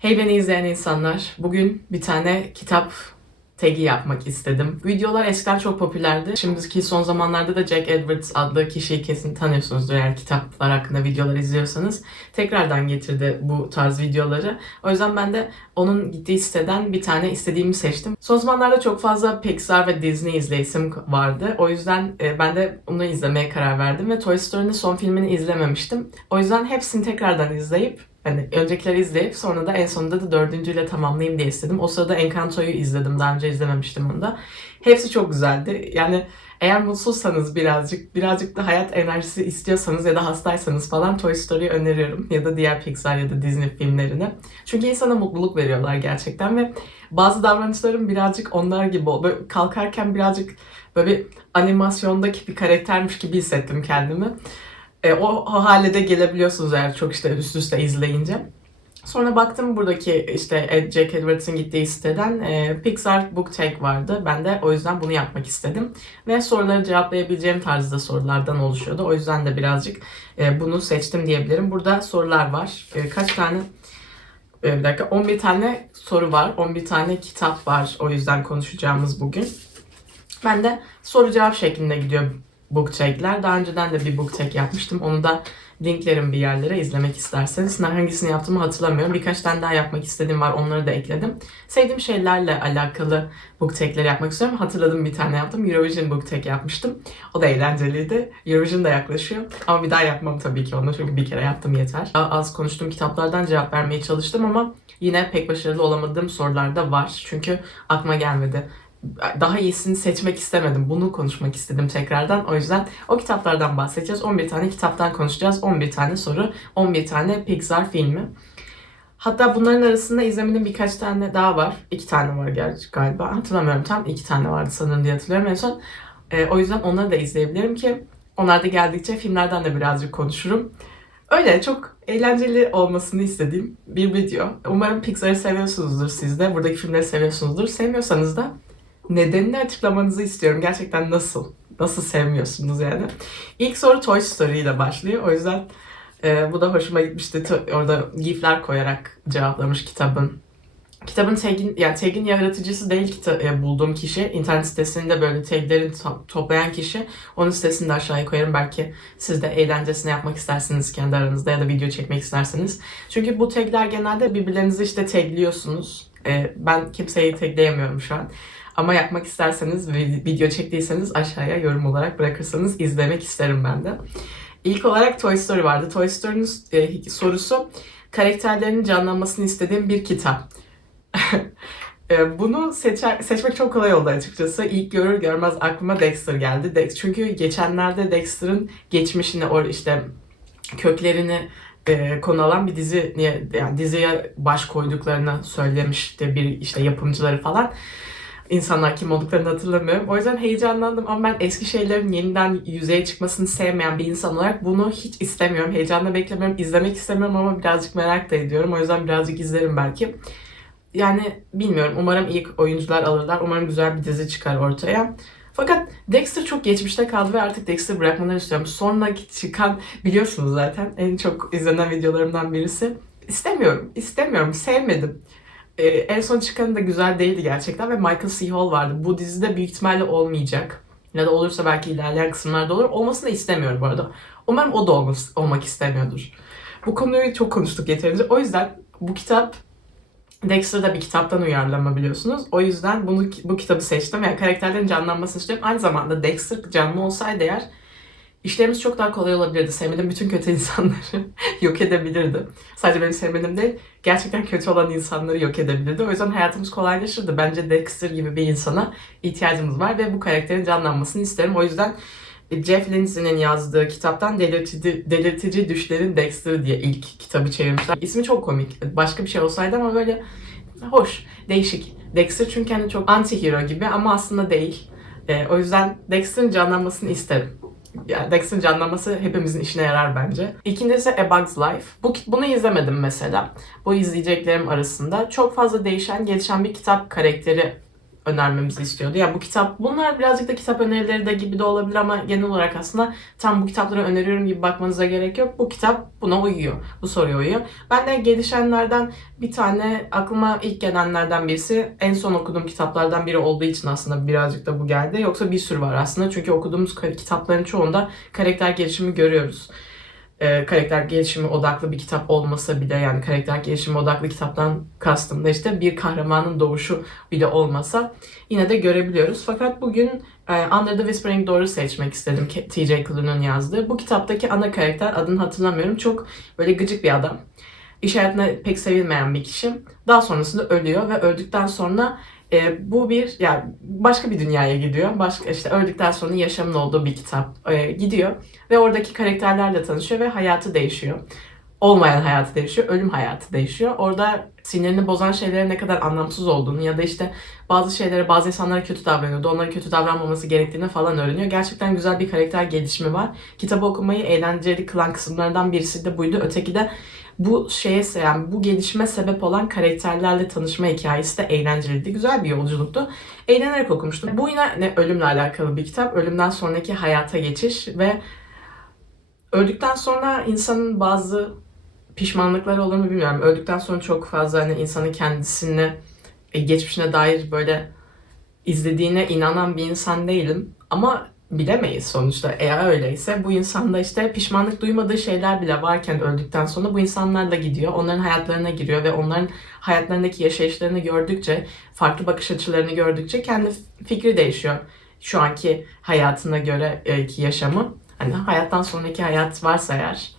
Hey beni izleyen insanlar, bugün bir tane kitap tagi yapmak istedim. Videolar eskiden çok popülerdi. Şimdiki son zamanlarda da Jack Edwards adlı kişiyi kesin tanıyorsunuzdur eğer kitaplar hakkında videolar izliyorsanız. Tekrardan getirdi bu tarz videoları. O yüzden ben de onun gittiği siteden bir tane istediğimi seçtim. Son zamanlarda çok fazla Pixar ve Disney izleyisim vardı. O yüzden e, ben de onu izlemeye karar verdim ve Toy Story'nin son filmini izlememiştim. O yüzden hepsini tekrardan izleyip Hani öncekileri izleyip sonra da en sonunda da dördüncüyle tamamlayayım diye istedim. O sırada Encanto'yu izledim. Daha önce izlememiştim onu da. Hepsi çok güzeldi. Yani eğer mutsuzsanız birazcık, birazcık da hayat enerjisi istiyorsanız ya da hastaysanız falan Toy Story'yi öneriyorum. Ya da diğer Pixar ya da Disney filmlerini. Çünkü insana mutluluk veriyorlar gerçekten ve bazı davranışlarım birazcık onlar gibi. Böyle kalkarken birazcık böyle bir animasyondaki bir karaktermiş gibi hissettim kendimi. E, o, o hale de gelebiliyorsunuz eğer çok işte üst üste izleyince. Sonra baktım buradaki işte Ed- Jack Edwards'ın gittiği siteden e, Pixar Book Tag vardı. Ben de o yüzden bunu yapmak istedim. Ve soruları cevaplayabileceğim tarzda sorulardan oluşuyordu. O yüzden de birazcık e, bunu seçtim diyebilirim. Burada sorular var. E, kaç tane? E, bir dakika. 11 tane soru var. 11 tane kitap var. O yüzden konuşacağımız bugün. Ben de soru cevap şeklinde gidiyor book tag'ler. Daha önceden de bir book tag yapmıştım. Onu da linklerim bir yerlere izlemek isterseniz. Hangisini yaptığımı hatırlamıyorum. Birkaç tane daha yapmak istediğim var. Onları da ekledim. Sevdiğim şeylerle alakalı book tag'leri yapmak istiyorum. Hatırladım bir tane yaptım. Eurovision book tag yapmıştım. O da eğlenceliydi. Eurovision da yaklaşıyor. Ama bir daha yapmam tabii ki onu. Çünkü bir kere yaptım yeter. Az konuştuğum kitaplardan cevap vermeye çalıştım ama yine pek başarılı olamadığım sorular da var. Çünkü aklıma gelmedi daha iyisini seçmek istemedim. Bunu konuşmak istedim tekrardan. O yüzden o kitaplardan bahsedeceğiz. 11 tane kitaptan konuşacağız. 11 tane soru, 11 tane Pixar filmi. Hatta bunların arasında izlemediğim birkaç tane daha var. İki tane var gerçi galiba. Hatırlamıyorum tam. iki tane vardı sanırım diye hatırlıyorum en son. Ee, o yüzden onları da izleyebilirim ki onlar da geldikçe filmlerden de birazcık konuşurum. Öyle çok eğlenceli olmasını istediğim bir video. Umarım Pixar'ı seviyorsunuzdur siz de. Buradaki filmleri seviyorsunuzdur. Sevmiyorsanız da nedenini açıklamanızı istiyorum. Gerçekten nasıl? Nasıl sevmiyorsunuz yani? İlk soru Toy Story ile başlıyor. O yüzden e, bu da hoşuma gitmişti. Orada gifler koyarak cevaplamış kitabın. Kitabın tagin, yani tagin yaratıcısı değil kita- e, bulduğum kişi. İnternet sitesinde böyle taglerin to- toplayan kişi. Onun sitesini de aşağıya koyarım. Belki siz de eğlencesine yapmak isterseniz kendi aranızda ya da video çekmek isterseniz. Çünkü bu tagler genelde birbirlerinizi işte tagliyorsunuz. E, ben kimseyi tagleyemiyorum şu an. Ama yapmak isterseniz video çektiyseniz aşağıya yorum olarak bırakırsanız izlemek isterim ben de. İlk olarak Toy Story vardı. Toy Story'nin e, sorusu karakterlerinin canlanmasını istediğim bir kitap. E, Bunu seçer, seçmek çok kolay oldu açıkçası. İlk görür görmez aklıma Dexter geldi. Dex, çünkü geçenlerde Dexter'ın geçmişini, or işte köklerini e, konu alan bir dizi yani diziye baş koyduklarını söylemişti bir işte yapımcıları falan insanlar kim olduklarını hatırlamıyorum. O yüzden heyecanlandım ama ben eski şeylerin yeniden yüzeye çıkmasını sevmeyen bir insan olarak bunu hiç istemiyorum. Heyecanla beklemiyorum, izlemek istemiyorum ama birazcık merak da ediyorum. O yüzden birazcık izlerim belki. Yani bilmiyorum. Umarım ilk oyuncular alırlar. Umarım güzel bir dizi çıkar ortaya. Fakat Dexter çok geçmişte kaldı ve artık Dexter bırakmaları istiyorum. Sonra çıkan biliyorsunuz zaten en çok izlenen videolarımdan birisi. İstemiyorum, istemiyorum, sevmedim. Ee, en son çıkanı da güzel değildi gerçekten ve Michael C. Hall vardı. Bu dizide büyük ihtimalle olmayacak. Ya da olursa belki ilerleyen kısımlarda olur. Olmasını istemiyorum bu arada. Umarım o da olmaz, olmak istemiyordur. Bu konuyu çok konuştuk yeterince. O yüzden bu kitap Dexter da bir kitaptan uyarlama biliyorsunuz. O yüzden bunu bu kitabı seçtim. Yani karakterlerin canlanmasını istiyorum. Aynı zamanda Dexter canlı olsaydı eğer işlerimiz çok daha kolay olabilirdi. Sevmediğim bütün kötü insanları yok edebilirdi. Sadece benim sevmediğim değil, gerçekten kötü olan insanları yok edebilirdi. O yüzden hayatımız kolaylaşırdı. Bence Dexter gibi bir insana ihtiyacımız var ve bu karakterin canlanmasını isterim. O yüzden Jeff Lindsay'nin yazdığı kitaptan Delirtici, Delirtici Düşlerin Dexter diye ilk kitabı çevirmişler. İsmi çok komik. Başka bir şey olsaydı ama böyle hoş, değişik. Dexter çünkü hani çok anti-hero gibi ama aslında değil. Ee, o yüzden Dexter'ın canlanmasını isterim. Yani Dexter'ın canlanması hepimizin işine yarar bence. İkincisi A Bug's Life. Bu, bunu izlemedim mesela. Bu izleyeceklerim arasında. Çok fazla değişen, gelişen bir kitap karakteri önermemizi istiyordu. Ya bu kitap, bunlar birazcık da kitap önerileri de gibi de olabilir ama genel olarak aslında tam bu kitapları öneriyorum gibi bakmanıza gerek yok. Bu kitap buna uyuyor. Bu soruya uyuyor. Ben de gelişenlerden bir tane aklıma ilk gelenlerden birisi en son okuduğum kitaplardan biri olduğu için aslında birazcık da bu geldi. Yoksa bir sürü var aslında. Çünkü okuduğumuz kitapların çoğunda karakter gelişimi görüyoruz e, karakter gelişimi odaklı bir kitap olmasa bile yani karakter gelişimi odaklı kitaptan kastım da işte bir kahramanın doğuşu bile olmasa yine de görebiliyoruz. Fakat bugün e, Under the Whispering Door'u seçmek istedim T.J. Klune'un yazdığı. Bu kitaptaki ana karakter adını hatırlamıyorum. Çok böyle gıcık bir adam. İş hayatında pek sevilmeyen bir kişi. Daha sonrasında ölüyor ve öldükten sonra e, bu bir yani başka bir dünyaya gidiyor. Başka işte öldükten sonra yaşamın olduğu bir kitap e, gidiyor ve oradaki karakterlerle tanışıyor ve hayatı değişiyor. Olmayan hayatı değişiyor, ölüm hayatı değişiyor. Orada sinirini bozan şeylerin ne kadar anlamsız olduğunu ya da işte bazı şeylere bazı insanlara kötü davranıyordu. Onlara kötü davranmaması gerektiğini falan öğreniyor. Gerçekten güzel bir karakter gelişimi var. Kitabı okumayı eğlenceli kılan kısımlardan birisi de buydu. Öteki de bu şeye yani bu gelişime sebep olan karakterlerle tanışma hikayesi de eğlenceliydi. Güzel bir yolculuktu. Eğlenerek okumuştum. Bu yine ne ölümle alakalı bir kitap. Ölümden sonraki hayata geçiş ve öldükten sonra insanın bazı pişmanlıkları olur mu bilmiyorum. Öldükten sonra çok fazla hani insanın kendisini e, geçmişine dair böyle izlediğine inanan bir insan değilim. Ama bilemeyiz sonuçta. Eğer öyleyse bu insanda işte pişmanlık duymadığı şeyler bile varken öldükten sonra bu insanlar da gidiyor. Onların hayatlarına giriyor ve onların hayatlarındaki yaşayışlarını gördükçe, farklı bakış açılarını gördükçe kendi fikri değişiyor. Şu anki hayatına göre e, ki yaşamı. Hani hayattan sonraki hayat varsa eğer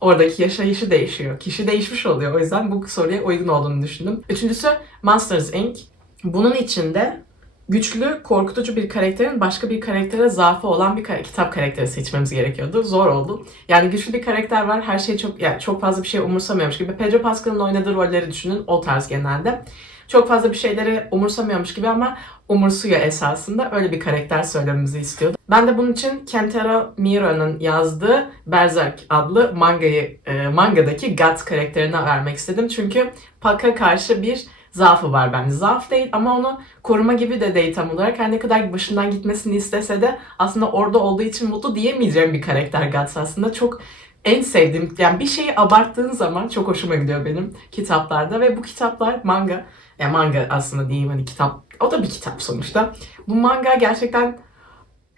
oradaki yaşayışı değişiyor. Kişi değişmiş oluyor. O yüzden bu soruya uygun olduğunu düşündüm. Üçüncüsü Monsters Inc. Bunun içinde güçlü, korkutucu bir karakterin başka bir karaktere zaafı olan bir kitap karakteri seçmemiz gerekiyordu. Zor oldu. Yani güçlü bir karakter var. Her şey çok yani çok fazla bir şey umursamıyormuş gibi. Pedro Pascal'ın oynadığı rolleri düşünün. O tarz genelde. Çok fazla bir şeyleri umursamıyormuş gibi ama umursuyor esasında. Öyle bir karakter söylememizi istiyordu. Ben de bunun için Kentaro Miura'nın yazdığı Berserk adlı mangayı, e, mangadaki Guts karakterine vermek istedim. Çünkü Pak'a karşı bir zaafı var bence. Zaaf değil ama onu koruma gibi de değil tam olarak. Her ne kadar başından gitmesini istese de aslında orada olduğu için mutlu diyemeyeceğim bir karakter Guts aslında. Çok en sevdiğim, yani bir şeyi abarttığın zaman çok hoşuma gidiyor benim kitaplarda ve bu kitaplar manga, yani manga aslında diyeyim hani kitap, o da bir kitap sonuçta. Bu manga gerçekten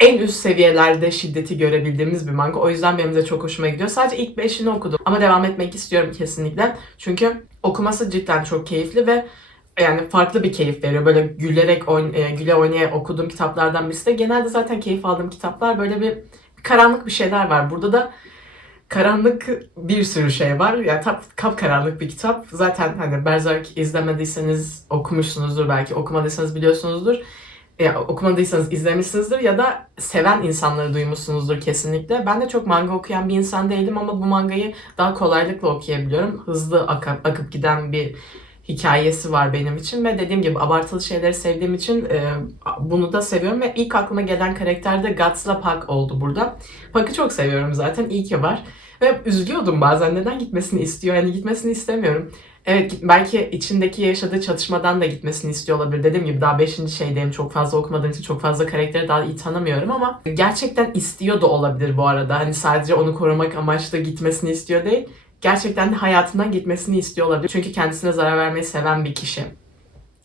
en üst seviyelerde şiddeti görebildiğimiz bir manga. O yüzden benim de çok hoşuma gidiyor. Sadece ilk beşini okudum ama devam etmek istiyorum kesinlikle. Çünkü okuması cidden çok keyifli ve yani farklı bir keyif veriyor. Böyle gülerek, oyn e, güle oynaya okuduğum kitaplardan birisi de. Genelde zaten keyif aldığım kitaplar böyle bir karanlık bir şeyler var. Burada da karanlık bir sürü şey var. Yani tap, kap karanlık bir kitap. Zaten hani Berserk izlemediyseniz okumuşsunuzdur belki. Okumadıysanız biliyorsunuzdur. Ya, okumadıysanız izlemişsinizdir ya da seven insanları duymuşsunuzdur kesinlikle. Ben de çok manga okuyan bir insan değilim ama bu mangayı daha kolaylıkla okuyabiliyorum. Hızlı akıp, akıp giden bir hikayesi var benim için ve dediğim gibi abartılı şeyleri sevdiğim için e, bunu da seviyorum ve ilk aklıma gelen karakter de Guts'la Puck oldu burada. Puck'ı çok seviyorum zaten iyi ki var ve üzülüyordum bazen neden gitmesini istiyor yani gitmesini istemiyorum. Evet belki içindeki yaşadığı çatışmadan da gitmesini istiyor olabilir. Dediğim gibi daha 5. şeydeyim. Çok fazla okumadığım için çok fazla karakteri daha iyi tanımıyorum ama gerçekten istiyor da olabilir bu arada. Hani sadece onu korumak amaçlı gitmesini istiyor değil gerçekten de hayatından gitmesini istiyor olabilir. Çünkü kendisine zarar vermeyi seven bir kişi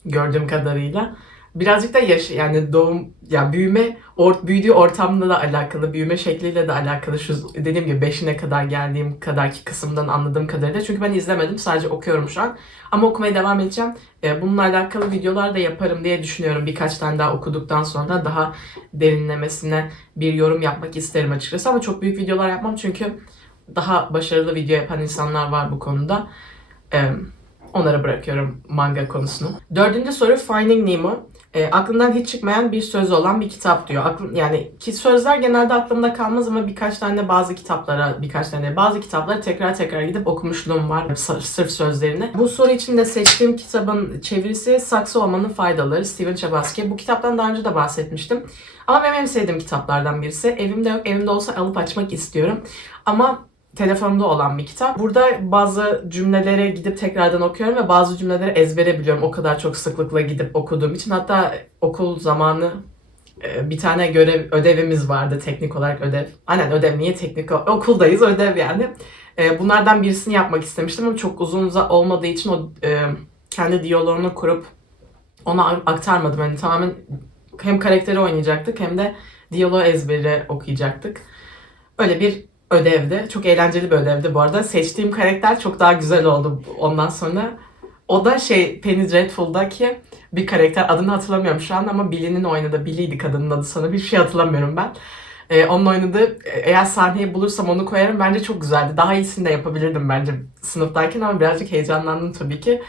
gördüğüm kadarıyla. Birazcık da yaş yani doğum yani büyüme or, büyüdüğü ortamla da alakalı, büyüme şekliyle de alakalı şu dediğim gibi beşine kadar geldiğim kadarki kısımdan anladığım kadarıyla. Çünkü ben izlemedim sadece okuyorum şu an. Ama okumaya devam edeceğim. Ee, bununla alakalı videolar da yaparım diye düşünüyorum. Birkaç tane daha okuduktan sonra daha derinlemesine bir yorum yapmak isterim açıkçası. Ama çok büyük videolar yapmam çünkü daha başarılı video yapan insanlar var bu konuda. Ee, onlara bırakıyorum manga konusunu. Dördüncü soru Finding Nemo. E, aklından hiç çıkmayan bir söz olan bir kitap diyor. Aklım, yani ki sözler genelde aklımda kalmaz ama birkaç tane bazı kitaplara, birkaç tane bazı kitapları tekrar tekrar gidip okumuşluğum var sırf sözlerini. Bu soru için de seçtiğim kitabın çevirisi Saksı Olmanın Faydaları Steven Chbosky. Bu kitaptan daha önce de bahsetmiştim. Ama benim en sevdiğim kitaplardan birisi. Evimde yok, evimde olsa alıp açmak istiyorum. Ama telefonumda olan bir kitap. Burada bazı cümlelere gidip tekrardan okuyorum ve bazı cümleleri ezbere biliyorum. O kadar çok sıklıkla gidip okuduğum için. Hatta okul zamanı e, bir tane görev ödevimiz vardı teknik olarak ödev. Aynen ödev niye teknik okuldayız ödev yani. E, Bunlardan birisini yapmak istemiştim ama çok uzun olmadığı için o e, kendi diyaloğunu kurup ona aktarmadım. Hani tamamen hem karakteri oynayacaktık hem de diyaloğu ezbere okuyacaktık. Öyle bir ödevdi. Çok eğlenceli bir ödevdi bu arada. Seçtiğim karakter çok daha güzel oldu ondan sonra. O da şey Penny Dreadful'daki bir karakter. Adını hatırlamıyorum şu an ama Billy'nin oynadığı, Billy'ydi kadının adı sana. Bir şey hatırlamıyorum ben. Ee, onun oynadığı, eğer sahneyi bulursam onu koyarım. Bence çok güzeldi. Daha iyisini de yapabilirdim bence sınıftayken ama birazcık heyecanlandım tabii ki.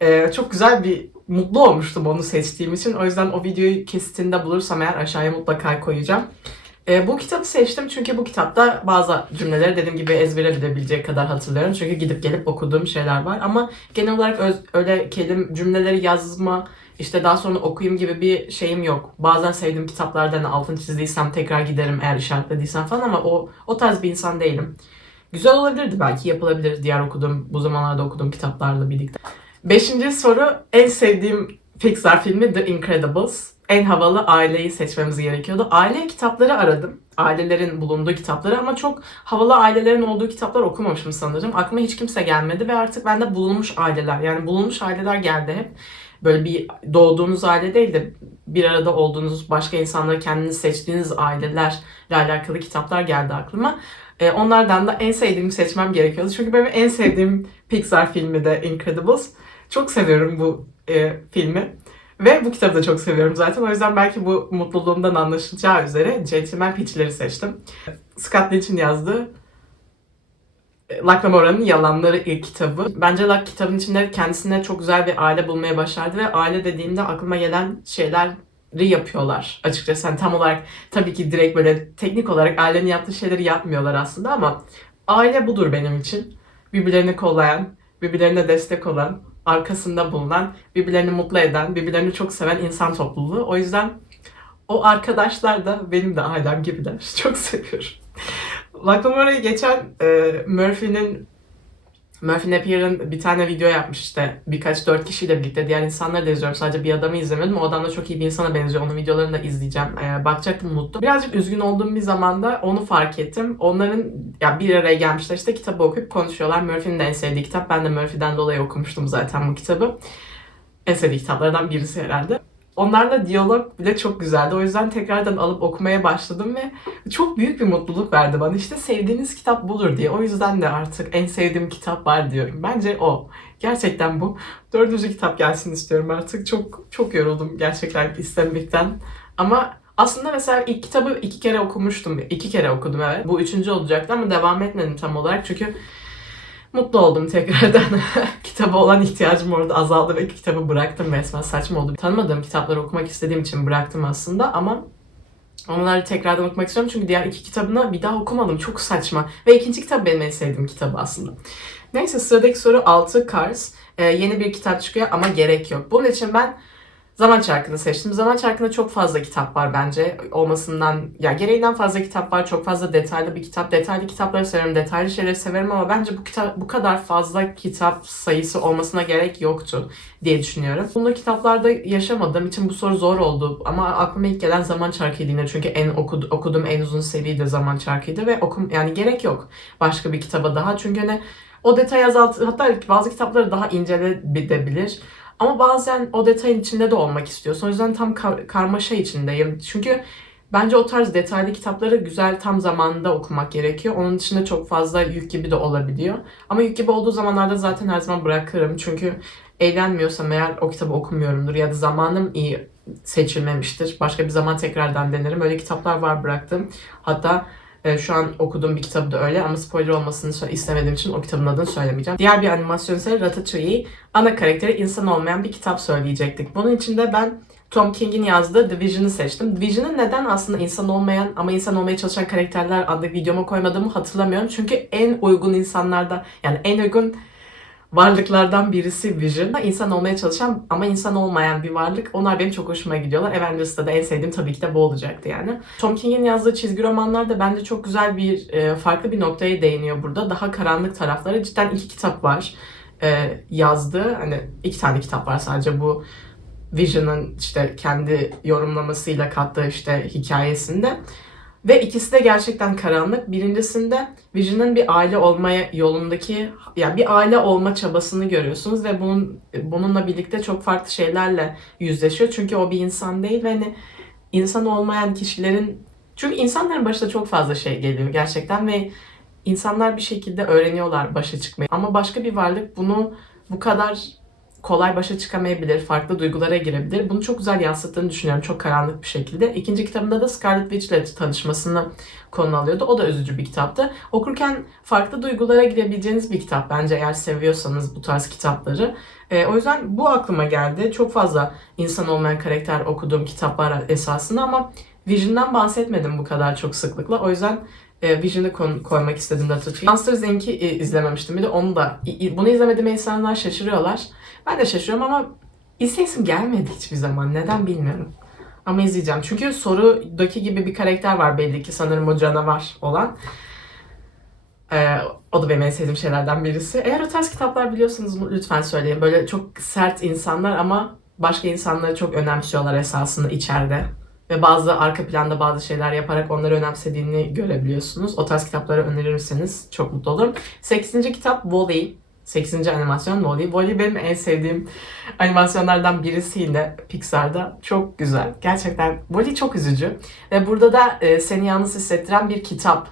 Ee, çok güzel bir, mutlu olmuştum onu seçtiğim için. O yüzden o videoyu kesitinde bulursam eğer aşağıya mutlaka koyacağım. Ee, bu kitabı seçtim çünkü bu kitapta bazı cümleleri dediğim gibi ezbere bilebilecek kadar hatırlıyorum. Çünkü gidip gelip okuduğum şeyler var. Ama genel olarak öz- öyle kelim cümleleri yazma, işte daha sonra okuyayım gibi bir şeyim yok. Bazen sevdiğim kitaplardan altını çizdiysem tekrar giderim eğer işaretlediysem falan ama o o tarz bir insan değilim. Güzel olabilirdi belki yapılabilir diğer okuduğum bu zamanlarda okuduğum kitaplarla birlikte. Beşinci soru en sevdiğim Pixar filmi The Incredibles. En havalı aileyi seçmemiz gerekiyordu. Aile kitapları aradım. Ailelerin bulunduğu kitapları ama çok havalı ailelerin olduğu kitaplar okumamışım sanırım. Aklıma hiç kimse gelmedi ve artık bende bulunmuş aileler yani bulunmuş aileler geldi hep. Böyle bir doğduğunuz aile değil de bir arada olduğunuz başka insanları kendiniz seçtiğiniz ailelerle alakalı kitaplar geldi aklıma. Ee, onlardan da en sevdiğimi seçmem gerekiyordu. Çünkü benim en sevdiğim Pixar filmi de Incredibles. Çok seviyorum bu e, filmi. Ve bu kitabı da çok seviyorum zaten. O yüzden belki bu mutluluğumdan anlaşılacağı üzere Gentleman Peach'leri seçtim. Scott Lynch'in yazdığı e, Locke Lamora'nın Yalanları ilk kitabı. Bence Locke kitabın içinde kendisine çok güzel bir aile bulmaya başardı ve aile dediğimde aklıma gelen şeyleri yapıyorlar açıkçası. Yani tam olarak tabii ki direkt böyle teknik olarak ailenin yaptığı şeyleri yapmıyorlar aslında ama aile budur benim için. Birbirlerini kollayan, birbirlerine destek olan, arkasında bulunan, birbirlerini mutlu eden, birbirlerini çok seven insan topluluğu. O yüzden o arkadaşlar da benim de ailem gibiler. Çok seviyorum. Laclamora'yı geçen e, Murphy'nin Murphy Napier'ın bir tane video yapmış işte. Birkaç dört kişiyle birlikte. Diğer insanları da izliyorum. Sadece bir adamı izlemedim. O adam da çok iyi bir insana benziyor. Onun videolarını da izleyeceğim. Ee, bakacaktım unuttum. Birazcık üzgün olduğum bir zamanda onu fark ettim. Onların ya bir araya gelmişler işte kitabı okuyup konuşuyorlar. Murphy'nin de en sevdiği kitap. Ben de Murphy'den dolayı okumuştum zaten bu kitabı. En sevdiği kitaplardan birisi herhalde Onlarla diyalog bile çok güzeldi. O yüzden tekrardan alıp okumaya başladım ve çok büyük bir mutluluk verdi bana. İşte sevdiğiniz kitap budur diye. O yüzden de artık en sevdiğim kitap var diyorum. Bence o. Gerçekten bu. Dördüncü kitap gelsin istiyorum artık. Çok çok yoruldum gerçekten istemekten. Ama aslında mesela ilk kitabı iki kere okumuştum. İki kere okudum evet. Bu üçüncü olacaktı ama devam etmedim tam olarak. Çünkü mutlu oldum tekrardan. Kitaba olan ihtiyacım orada azaldı ve kitabı bıraktım resmen. Saçma oldu. Tanımadığım kitapları okumak istediğim için bıraktım aslında ama onları tekrardan okumak istiyorum çünkü diğer iki kitabını bir daha okumadım. Çok saçma. Ve ikinci kitap benim en sevdiğim kitabı aslında. Neyse sıradaki soru 6 Cars. Ee, yeni bir kitap çıkıyor ama gerek yok. Bunun için ben Zaman Çarkı'nı seçtim. Zaman Çarkı'nda çok fazla kitap var bence. Olmasından, ya gereğinden fazla kitap var. Çok fazla detaylı bir kitap. Detaylı kitapları severim, detaylı şeyleri severim ama bence bu kitap bu kadar fazla kitap sayısı olmasına gerek yoktu diye düşünüyorum. Bunu kitaplarda yaşamadığım için bu soru zor oldu. Ama aklıma ilk gelen Zaman Çarkı'ydı yine. Çünkü en okudu, okuduğum en uzun seri de Zaman Çarkı'ydı ve okum yani gerek yok başka bir kitaba daha. Çünkü hani o detay azalt hatta bazı kitapları daha inceleyebilir. Ama bazen o detayın içinde de olmak istiyorsun. O yüzden tam kar- karmaşa içindeyim. Çünkü bence o tarz detaylı kitapları güzel tam zamanında okumak gerekiyor. Onun dışında çok fazla yük gibi de olabiliyor. Ama yük gibi olduğu zamanlarda zaten her zaman bırakırım. Çünkü eğlenmiyorsam eğer o kitabı okumuyorumdur ya da zamanım iyi seçilmemiştir. Başka bir zaman tekrardan denerim. Öyle kitaplar var bıraktım. Hatta e, şu an okuduğum bir kitabı da öyle ama spoiler olmasını istemediğim için o kitabın adını söylemeyeceğim. Diğer bir animasyon ise Ratatouille. Ana karakteri insan olmayan bir kitap söyleyecektik. Bunun için de ben Tom King'in yazdığı The Vision'ı seçtim. The Vision'ın neden aslında insan olmayan ama insan olmaya çalışan karakterler adlı videoma koymadığımı hatırlamıyorum. Çünkü en uygun insanlarda yani en uygun varlıklardan birisi Vision. İnsan olmaya çalışan ama insan olmayan bir varlık. Onlar benim çok hoşuma gidiyorlar. Avengers'ta da en sevdiğim tabii ki de bu olacaktı yani. Tom King'in yazdığı çizgi romanlar da bence çok güzel bir e, farklı bir noktaya değiniyor burada. Daha karanlık tarafları. Cidden iki kitap var e, yazdığı. Hani iki tane kitap var sadece bu Vision'ın işte kendi yorumlamasıyla kattığı işte hikayesinde. Ve ikisi de gerçekten karanlık. Birincisinde Vision'ın bir aile olmaya yolundaki yani bir aile olma çabasını görüyorsunuz ve bunun bununla birlikte çok farklı şeylerle yüzleşiyor. Çünkü o bir insan değil ve hani insan olmayan kişilerin çünkü insanların başına çok fazla şey geliyor gerçekten ve insanlar bir şekilde öğreniyorlar başa çıkmayı. Ama başka bir varlık bunu bu kadar kolay başa çıkamayabilir, farklı duygulara girebilir. Bunu çok güzel yansıttığını düşünüyorum çok karanlık bir şekilde. İkinci kitabında da Scarlet Witch ile tanışmasını konu alıyordu. O da üzücü bir kitaptı. Okurken farklı duygulara girebileceğiniz bir kitap bence eğer seviyorsanız bu tarz kitapları. Ee, o yüzden bu aklıma geldi. Çok fazla insan olmayan karakter okuduğum kitaplar esasında ama Vision'dan bahsetmedim bu kadar çok sıklıkla. O yüzden e, Vision'ı koymak istedim tutayım. Monsters Inc.'i e, izlememiştim. Bir de onu da. Bunu izlemediğime insanlar şaşırıyorlar. Ben de şaşırıyorum ama izleyesim gelmedi hiçbir zaman. Neden bilmiyorum. Ama izleyeceğim. Çünkü sorudaki gibi bir karakter var belli ki sanırım o canavar olan. Ee, o da benim en sevdiğim şeylerden birisi. Eğer o tarz kitaplar biliyorsanız lütfen söyleyin. Böyle çok sert insanlar ama başka insanları çok önemsiyorlar esasında içeride. Ve bazı arka planda bazı şeyler yaparak onları önemsediğini görebiliyorsunuz. O tarz kitapları önerirseniz çok mutlu olurum. 8. kitap Wall-E. 8. animasyon Wall-E. Benim en sevdiğim animasyonlardan birisiydi Pixar'da. Çok güzel. Gerçekten Wall-E çok üzücü. Ve burada da e, seni yalnız hissettiren bir kitap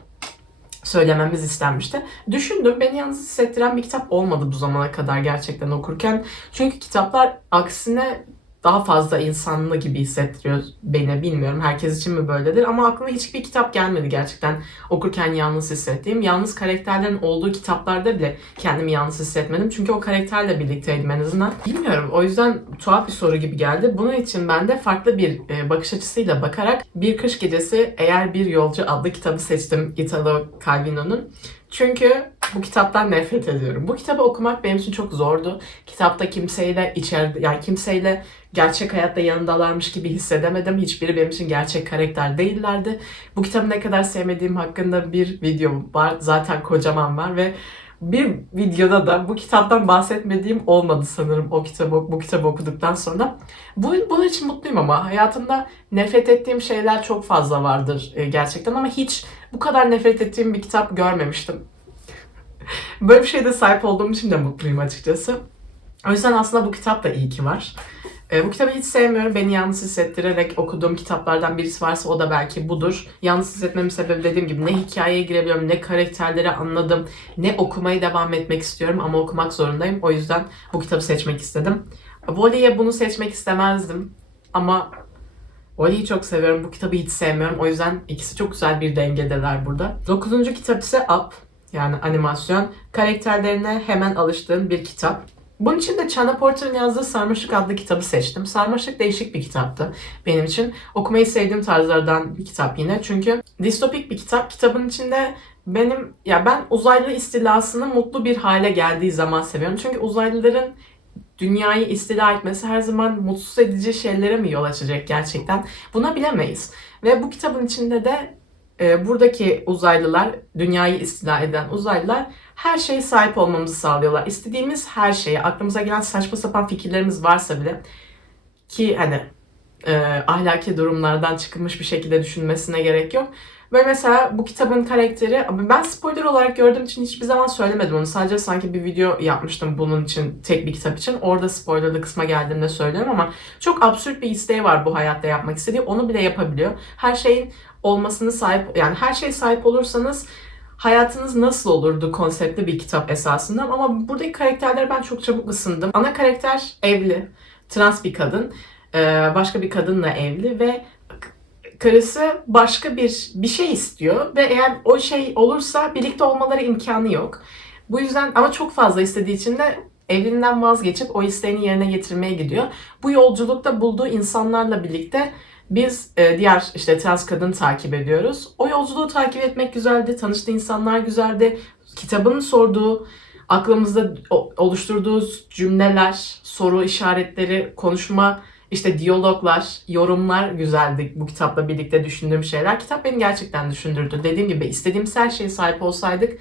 söylememiz istenmişti. Düşündüm beni yalnız hissettiren bir kitap olmadı bu zamana kadar gerçekten okurken. Çünkü kitaplar aksine daha fazla insanlı gibi hissettiriyor beni. Bilmiyorum herkes için mi böyledir ama aklıma hiçbir kitap gelmedi gerçekten okurken yalnız hissettiğim. Yalnız karakterlerin olduğu kitaplarda bile kendimi yalnız hissetmedim. Çünkü o karakterle birlikteydim en azından. Bilmiyorum o yüzden tuhaf bir soru gibi geldi. Bunun için ben de farklı bir e, bakış açısıyla bakarak Bir Kış Gecesi Eğer Bir Yolcu adlı kitabı seçtim Italo Calvino'nun. Çünkü bu kitaptan nefret ediyorum. Bu kitabı okumak benim için çok zordu. Kitapta kimseyle içeride yani kimseyle gerçek hayatta yanındalarmış gibi hissedemedim. Hiçbiri benim için gerçek karakter değillerdi. Bu kitabı ne kadar sevmediğim hakkında bir video var. Zaten kocaman var ve bir videoda da bu kitaptan bahsetmediğim olmadı sanırım o kitabı bu kitabı okuduktan sonra. Bu, bunun için mutluyum ama hayatımda nefret ettiğim şeyler çok fazla vardır e, gerçekten ama hiç bu kadar nefret ettiğim bir kitap görmemiştim. Böyle bir şeyde sahip olduğum için de mutluyum açıkçası. O yüzden aslında bu kitap da iyi ki var. E, bu kitabı hiç sevmiyorum. Beni yalnız hissettirerek okuduğum kitaplardan birisi varsa o da belki budur. Yalnız hissetmemin sebebi dediğim gibi ne hikayeye girebiliyorum, ne karakterleri anladım, ne okumaya devam etmek istiyorum ama okumak zorundayım. O yüzden bu kitabı seçmek istedim. Voli'ye bunu seçmek istemezdim. Ama Voli'yi çok seviyorum. Bu kitabı hiç sevmiyorum. O yüzden ikisi çok güzel bir dengedeler burada. Dokuzuncu kitap ise Up. Yani animasyon. Karakterlerine hemen alıştığın bir kitap. Bunun için de Chana Porter'ın yazdığı Sarmaşık adlı kitabı seçtim. Sarmaşık değişik bir kitaptı benim için. Okumayı sevdiğim tarzlardan bir kitap yine. Çünkü distopik bir kitap. Kitabın içinde benim ya ben uzaylı istilasını mutlu bir hale geldiği zaman seviyorum. Çünkü uzaylıların dünyayı istila etmesi her zaman mutsuz edici şeylere mi yol açacak gerçekten? Buna bilemeyiz. Ve bu kitabın içinde de e, buradaki uzaylılar, dünyayı istila eden uzaylılar her şeye sahip olmamızı sağlıyorlar. İstediğimiz her şeye, aklımıza gelen saçma sapan fikirlerimiz varsa bile ki hani e, ahlaki durumlardan çıkılmış bir şekilde düşünmesine gerek yok. Ve mesela bu kitabın karakteri, ben spoiler olarak gördüğüm için hiçbir zaman söylemedim onu. Sadece sanki bir video yapmıştım bunun için, tek bir kitap için. Orada spoilerlı kısma geldiğimde söylüyorum ama çok absürt bir isteği var bu hayatta yapmak istediği. Onu bile yapabiliyor. Her şeyin olmasını sahip, yani her şeye sahip olursanız hayatınız nasıl olurdu konseptli bir kitap esasında. Ama buradaki karakterlere ben çok çabuk ısındım. Ana karakter evli, trans bir kadın. Başka bir kadınla evli ve karısı başka bir bir şey istiyor ve eğer o şey olursa birlikte olmaları imkanı yok. Bu yüzden ama çok fazla istediği için de evliliğinden vazgeçip o isteğini yerine getirmeye gidiyor. Bu yolculukta bulduğu insanlarla birlikte biz e, diğer işte trans kadını takip ediyoruz. O yolculuğu takip etmek güzeldi. Tanıştığı insanlar güzeldi. Kitabın sorduğu aklımızda oluşturduğu cümleler, soru işaretleri, konuşma, işte diyaloglar, yorumlar güzeldi bu kitapla birlikte düşündüğüm şeyler. Kitap beni gerçekten düşündürdü. Dediğim gibi istediğimiz her şeye sahip olsaydık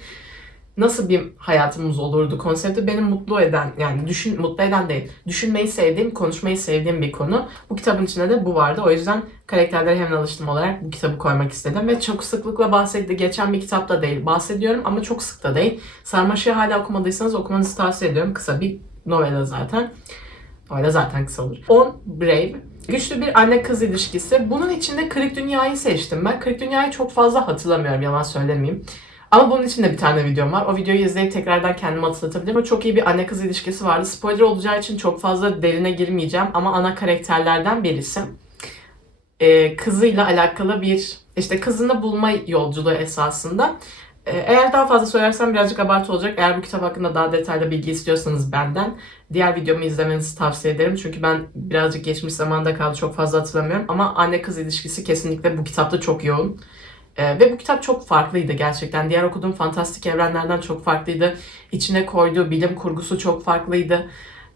nasıl bir hayatımız olurdu konsepti beni mutlu eden yani düşün mutlu eden değil düşünmeyi sevdiğim konuşmayı sevdiğim bir konu. Bu kitabın içinde de bu vardı. O yüzden karakterlere hemen alıştım olarak bu kitabı koymak istedim. Ve çok sıklıkla bahsetti. Geçen bir kitap da değil bahsediyorum ama çok sık da değil. Sarmaşık'ı hala okumadıysanız okumanızı tavsiye ediyorum. Kısa bir novela zaten Öyle zaten kısa olur. 10 Brave. Güçlü bir anne kız ilişkisi. Bunun içinde Kırık Dünya'yı seçtim ben. Kırık Dünya'yı çok fazla hatırlamıyorum yalan söylemeyeyim. Ama bunun için de bir tane videom var. O videoyu izleyip tekrardan kendimi hatırlatabilirim. Çok iyi bir anne kız ilişkisi vardı. Spoiler olacağı için çok fazla derine girmeyeceğim. Ama ana karakterlerden birisi. Ee, kızıyla alakalı bir işte kızını bulma yolculuğu esasında. Ee, eğer daha fazla söylersem birazcık abartı olacak. Eğer bu kitap hakkında daha detaylı bilgi istiyorsanız benden diğer videomu izlemenizi tavsiye ederim. Çünkü ben birazcık geçmiş zamanda kaldı çok fazla hatırlamıyorum. Ama anne kız ilişkisi kesinlikle bu kitapta çok yoğun. Ee, ve bu kitap çok farklıydı gerçekten. Diğer okuduğum fantastik evrenlerden çok farklıydı. İçine koyduğu bilim kurgusu çok farklıydı.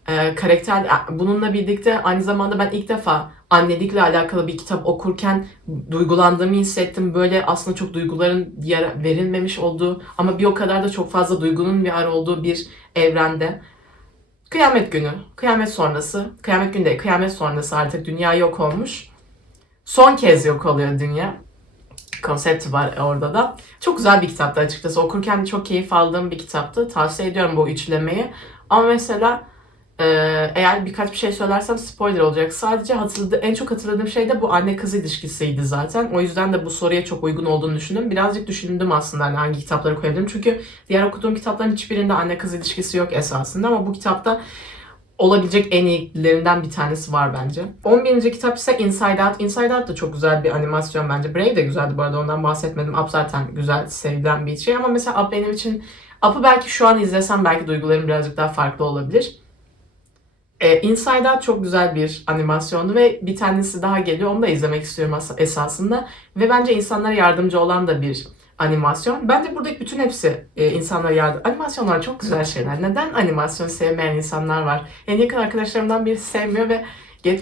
Ee, karakter bununla birlikte aynı zamanda ben ilk defa annelikle alakalı bir kitap okurken duygulandığımı hissettim. Böyle aslında çok duyguların yer verilmemiş olduğu ama bir o kadar da çok fazla duygunun bir ar olduğu bir evrende. Kıyamet günü, kıyamet sonrası, kıyamet günü değil, kıyamet sonrası artık dünya yok olmuş. Son kez yok oluyor dünya konsepti var orada da. Çok güzel bir kitaptı açıkçası. Okurken çok keyif aldığım bir kitaptı. Tavsiye ediyorum bu üçlemeyi. Ama mesela e, eğer birkaç bir şey söylersem spoiler olacak. Sadece hatırladı, en çok hatırladığım şey de bu anne kız ilişkisiydi zaten. O yüzden de bu soruya çok uygun olduğunu düşündüm. Birazcık düşündüm aslında hani hangi kitapları koyabilirim. Çünkü diğer okuduğum kitapların hiçbirinde anne kız ilişkisi yok esasında ama bu kitapta olabilecek en iyilerinden bir tanesi var bence. 11. kitap ise Inside Out. Inside Out da çok güzel bir animasyon bence. Brave de güzeldi bu arada ondan bahsetmedim. Up zaten güzel, sevilen bir şey ama mesela Up benim için Up'ı belki şu an izlesem belki duygularım birazcık daha farklı olabilir. Ee, Inside Out çok güzel bir animasyondu ve bir tanesi daha geliyor. Onu da izlemek istiyorum esasında. Ve bence insanlara yardımcı olan da bir animasyon. Bence buradaki bütün hepsi e, insanlara yardım. Animasyonlar çok güzel şeyler. Neden animasyon sevmeyen insanlar var? En yakın arkadaşlarımdan birisi sevmiyor ve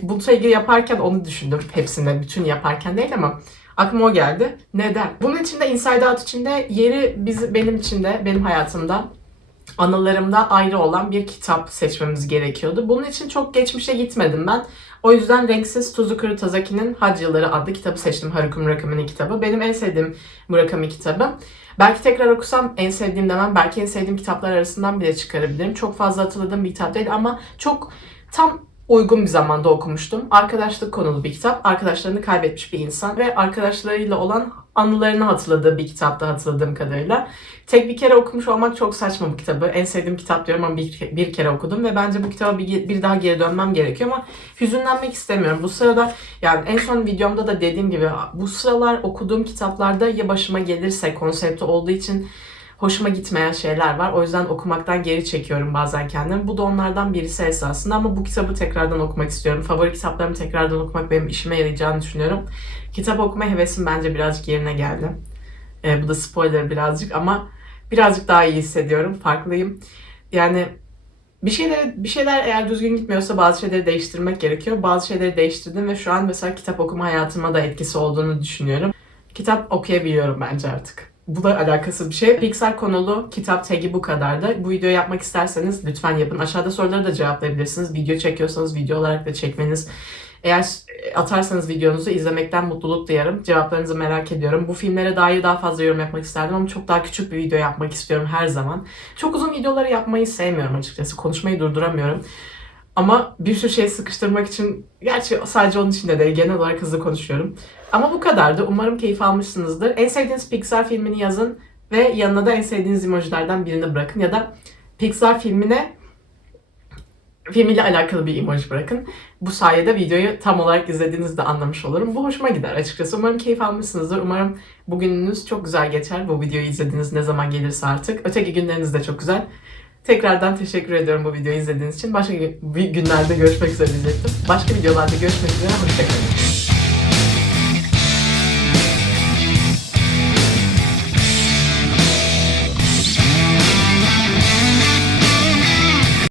bununla ilgili yaparken onu düşündüm. Hepsinde, bütün yaparken değil ama aklıma o geldi. Neden? Bunun içinde Inside Out içinde yeri biz, benim içinde, benim hayatımda anılarımda ayrı olan bir kitap seçmemiz gerekiyordu. Bunun için çok geçmişe gitmedim ben. O yüzden Renksiz Tuzukuru Tazaki'nin Hac Yılları adlı kitabı seçtim. Haruki Murakami'nin kitabı. Benim en sevdiğim Murakami kitabı. Belki tekrar okusam en sevdiğim demem. Belki en sevdiğim kitaplar arasından bile çıkarabilirim. Çok fazla hatırladığım bir kitap değil ama çok tam uygun bir zamanda okumuştum. Arkadaşlık konulu bir kitap. Arkadaşlarını kaybetmiş bir insan ve arkadaşlarıyla olan anılarını hatırladığı bir kitapta hatırladığım kadarıyla. Tek bir kere okumuş olmak çok saçma bu kitabı. En sevdiğim kitap diyorum ama bir, bir kere okudum ve bence bu kitaba bir, bir daha geri dönmem gerekiyor ama hüzünlenmek istemiyorum. Bu sırada yani en son videomda da dediğim gibi bu sıralar okuduğum kitaplarda ya başıma gelirse konsepti olduğu için hoşuma gitmeyen şeyler var. O yüzden okumaktan geri çekiyorum bazen kendimi. Bu da onlardan birisi esasında ama bu kitabı tekrardan okumak istiyorum. Favori kitaplarımı tekrardan okumak benim işime yarayacağını düşünüyorum. Kitap okuma hevesim bence birazcık yerine geldi. E, bu da spoiler birazcık ama birazcık daha iyi hissediyorum. Farklıyım. Yani bir şeyler bir şeyler eğer düzgün gitmiyorsa bazı şeyleri değiştirmek gerekiyor. Bazı şeyleri değiştirdim ve şu an mesela kitap okuma hayatıma da etkisi olduğunu düşünüyorum. Kitap okuyabiliyorum bence artık. Bu da alakasız bir şey. Pixar konulu kitap tagi bu kadardı. Bu videoyu yapmak isterseniz lütfen yapın. Aşağıda soruları da cevaplayabilirsiniz. Video çekiyorsanız video olarak da çekmeniz eğer atarsanız videonuzu izlemekten mutluluk duyarım. Cevaplarınızı merak ediyorum. Bu filmlere dair daha fazla yorum yapmak isterdim ama çok daha küçük bir video yapmak istiyorum her zaman. Çok uzun videoları yapmayı sevmiyorum açıkçası. Konuşmayı durduramıyorum. Ama bir sürü şey sıkıştırmak için, gerçi sadece onun için de değil, genel olarak hızlı konuşuyorum. Ama bu kadardı. Umarım keyif almışsınızdır. En sevdiğiniz Pixar filmini yazın ve yanına da en sevdiğiniz emojilerden birini bırakın. Ya da Pixar filmine filmiyle alakalı bir emoji bırakın. Bu sayede videoyu tam olarak izlediğinizde anlamış olurum. Bu hoşuma gider açıkçası. Umarım keyif almışsınızdır. Umarım bugününüz çok güzel geçer. Bu videoyu izlediğiniz ne zaman gelirse artık. Öteki günleriniz de çok güzel. Tekrardan teşekkür ediyorum bu videoyu izlediğiniz için. Başka günlerde görüşmek üzere diyecektim. Başka videolarda görüşmek üzere. Hoşçakalın.